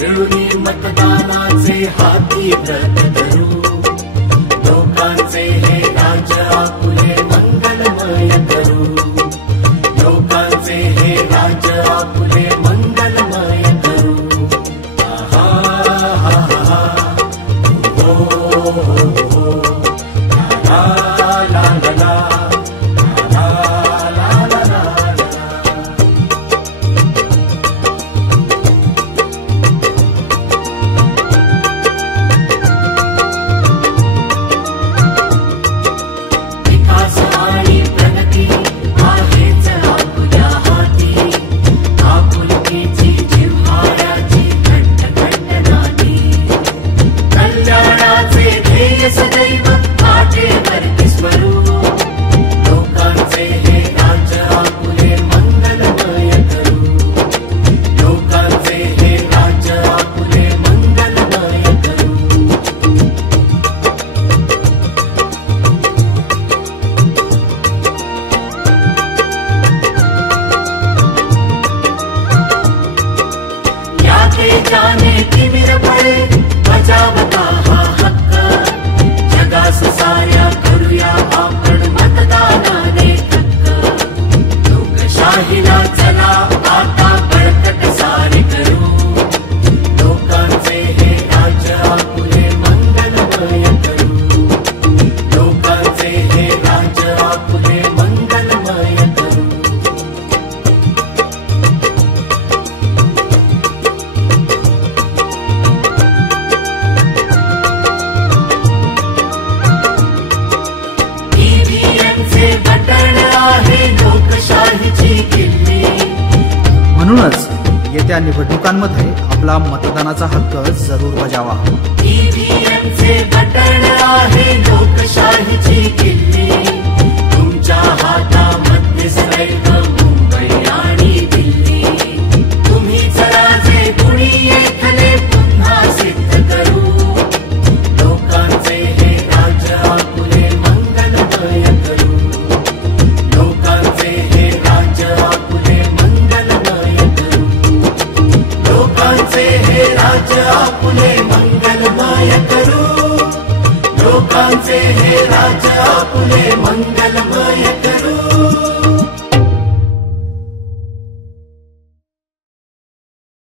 मिळूनी मतदानाचे हाती व्रत धरू, लोकांचे हे राज्य आपुले मंगलमय करू, लोकांचे हे राज्य आपुले मंगलमय करू. जाने तिमिर पडे बजावता हा हक्क, जगास साऱ्या करूया आपण मतदानाने थक्क. लोकशाहीला चला आता बळकट सारे करू, लोकांचे हे राज्य आपुले मंगलमय करू, लोकांचे हे राज्य आपुले मंगलमय करू. म्हणूनच येत्या निवडणुकांमध्ये आपला मतदानाचा हक्क जरूर बजावा. ईव्हीएमचे बटण आहे लोकशाहीची किल्ली, तुमच्या हातामध्ये सदैव मुंबई आणि दिल्ली. तुम्ही जरा जे गुणी येथले पुन्हा सिद्ध करू, लोकांचे हे राज्य आपुले मंगलमय करू, लोकांचे हे राज्य आपुले मंगलमय करू, लोकांचे हे राज्य आपुले मंगलमय करू, लोकांचे हे राज्य आपुले मंगलमय